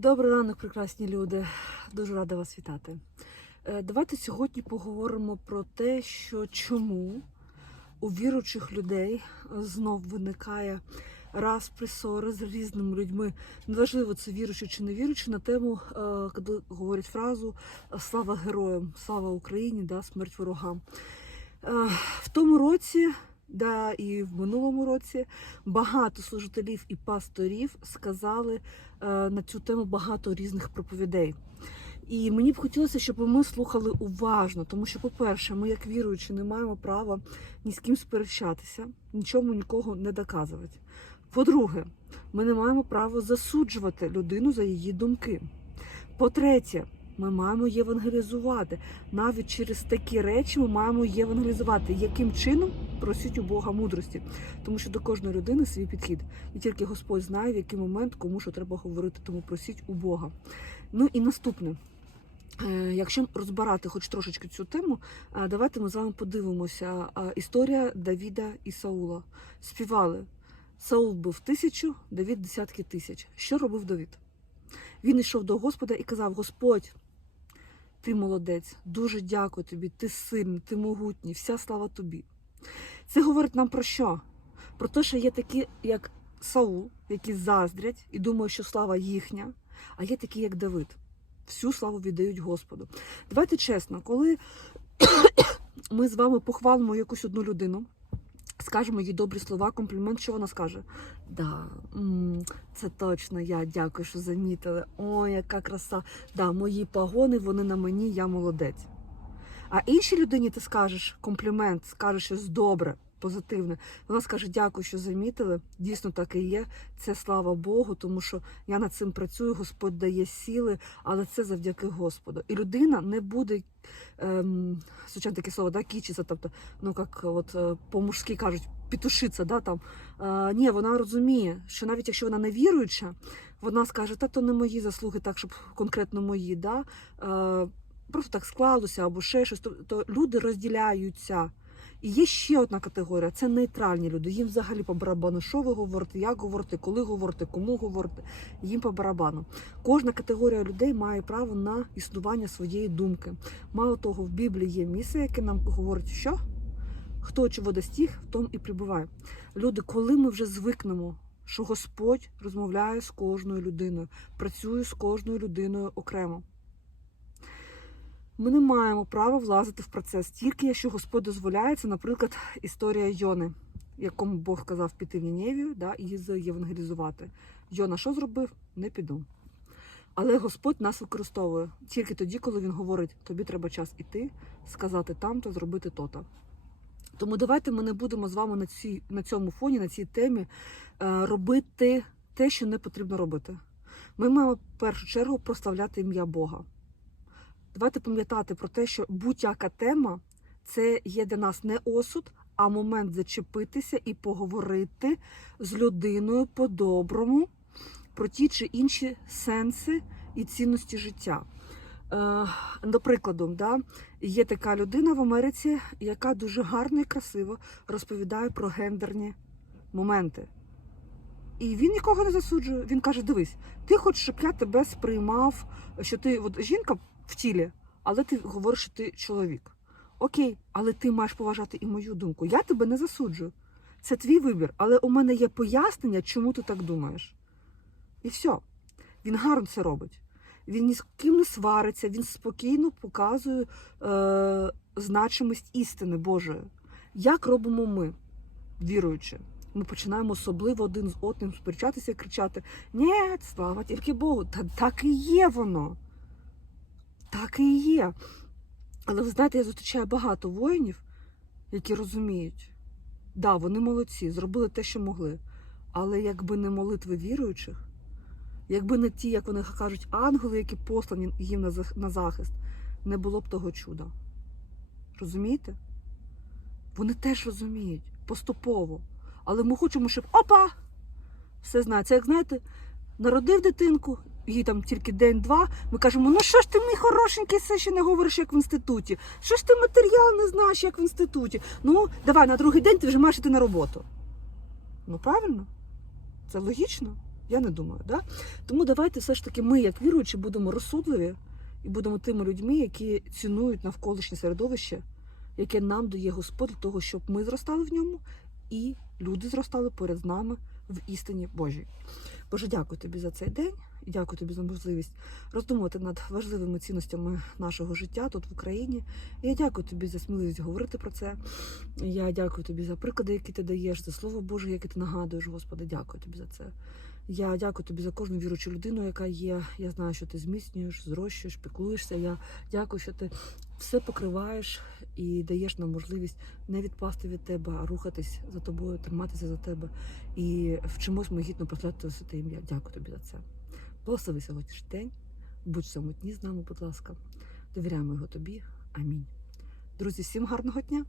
Добрий ранок, прекрасні люди. Дуже рада вас вітати. Е, Давайте сьогодні поговоримо про те, що чому у віруючих людей знов виникає раз ссори з різними людьми. Неважливо, це віруючи чи не віруючи, на тему, е, коли говорять фразу Слава героям, слава Україні, да, смерть ворогам. Е, В тому році, да, і в минулому році багато служителів і пасторів сказали е, на цю тему багато різних проповідей. І мені б хотілося, щоб ми слухали уважно, тому що, по-перше, ми, як віруючі, не маємо права ні з ким сперечатися, нічому нікого не доказувати. По-друге, ми не маємо права засуджувати людину за її думки. По-третє, ми маємо євангелізувати. Навіть через такі речі ми маємо євангелізувати. Яким чином просіть у Бога мудрості, тому що до кожної людини свій підхід. І тільки Господь знає, в який момент кому що треба говорити, тому просіть у Бога. Ну і наступне. Е, Якщо розбирати хоч трошечки цю тему, е, давайте ми з вами подивимося. Е, Історія Давіда і Саула. Співали. Саул був тисячу, Давід десятки тисяч. Що робив Давід? Він йшов до Господа і казав: Господь, ти молодець, дуже дякую тобі, ти сильний, ти могутній, вся слава тобі. Це говорить нам про що? Про те, що є такі, як Саул, які заздрять і думають, що слава їхня, а є такі, як Давид. Всю славу віддають Господу. Давайте чесно, коли ми з вами похвалимо якусь одну людину, скажемо їй добрі слова, комплімент, що вона скаже? Да, це точно я, дякую, що замітили. Ой, яка краса. Да, мої погони, вони на мені, я молодець. А іншій людині ти скажеш комплімент, скажеш щось добре, позитивне. Вона скаже, дякую, що замітили. Дійсно так і є. Це слава Богу, тому що я над цим працюю, Господь дає сили, але це завдяки Господу. І людина не буде, ем, звичайно таке слово, да, кічиться, тобто, ну як от е, по-мужськи кажуть, пітушиться, да, там. Е, ні, вона розуміє, що навіть якщо вона не віруюча, вона скаже, та то не мої заслуги, так, щоб конкретно мої. Да? Е, просто так склалося або ще щось. То, то люди розділяються. І є ще одна категорія це нейтральні люди. Їм взагалі по барабану, що ви говорите, як говорите, коли говорите, кому говорите. Їм по барабану. Кожна категорія людей має право на існування своєї думки. Мало того, в Біблії є місце, яке нам говорить, що хто чого достіг, в тому і прибуває. Люди, коли ми вже звикнемо, що Господь розмовляє з кожною людиною, працює з кожною людиною окремо. Ми не маємо права влазити в процес тільки якщо Господь дозволяє. Це, наприклад, історія Йони, якому Бог сказав піти в Ніневію да, і євангелізувати. Йона що зробив? Не піду. Але Господь нас використовує тільки тоді, коли Він говорить, тобі треба час іти, сказати там-то, зробити то-то. Тому давайте ми не будемо з вами на, цій, на цьому фоні, на цій темі е, робити те, що не потрібно робити. Ми маємо в першу чергу прославляти ім'я Бога. Давайте пам'ятати про те, що будь-яка тема це є для нас не осуд, а момент зачепитися і поговорити з людиною по-доброму про ті чи інші сенси і цінності життя. Е, до прикладу, да, є така людина в Америці, яка дуже гарно і красиво розповідає про гендерні моменти. І він нікого не засуджує. Він каже: дивись, ти хочеш, щоб я тебе сприймав, що ти от, жінка в тілі, але ти говориш, що ти чоловік. Окей, але ти маєш поважати і мою думку. Я тебе не засуджую. Це твій вибір, але у мене є пояснення, чому ти так думаєш. І все. Він гарно це робить. Він ні з ким не свариться, він спокійно показує е, значимість істини Божої. Як робимо ми, віруючи? Ми починаємо особливо один з одним сперечатися і кричати: Ні, слава тільки Богу. Та так і є воно. Так і є. Але ви знаєте, я зустрічаю багато воїнів, які розуміють, да, вони молодці, зробили те, що могли. Але якби не молитви віруючих, якби не ті, як вони кажуть, ангели, які послані їм на захист, не було б того чуда. Розумієте? Вони теж розуміють поступово. Але ми хочемо, щоб опа! Все знає. Це як знаєте, народив дитинку, їй там тільки день-два. Ми кажемо, ну що ж ти, мій хорошенький, все ще не говориш, як в інституті? Що ж ти матеріал не знаєш, як в інституті? Ну, давай на другий день ти вже маєш іти на роботу. Ну правильно? Це логічно. Я не думаю. Да? Тому давайте все ж таки ми, як віруючі, будемо розсудливі і будемо тими людьми, які цінують навколишнє середовище, яке нам дає Господь для того, щоб ми зростали в ньому, і люди зростали поряд з нами в істині Божій. Боже, дякую тобі за цей день дякую тобі за можливість роздумувати над важливими цінностями нашого життя тут в Україні. Я дякую тобі за сміливість говорити про це. Я дякую тобі за приклади, які ти даєш, за слово Боже, яке ти нагадуєш, Господи. Дякую тобі за це. Я дякую тобі за кожну віручу людину, яка є. Я знаю, що ти зміцнюєш, зрощуєш, піклуєшся. Я дякую, що ти все покриваєш і даєш нам можливість не відпасти від тебе, а рухатись за тобою, триматися за тебе. І вчимось ми гідно прославити святе ім'я. Дякую тобі за це. Благослови сьогоднішній день. Будь самотні з нами, будь ласка. Довіряємо його тобі. Амінь. Друзі, всім гарного дня!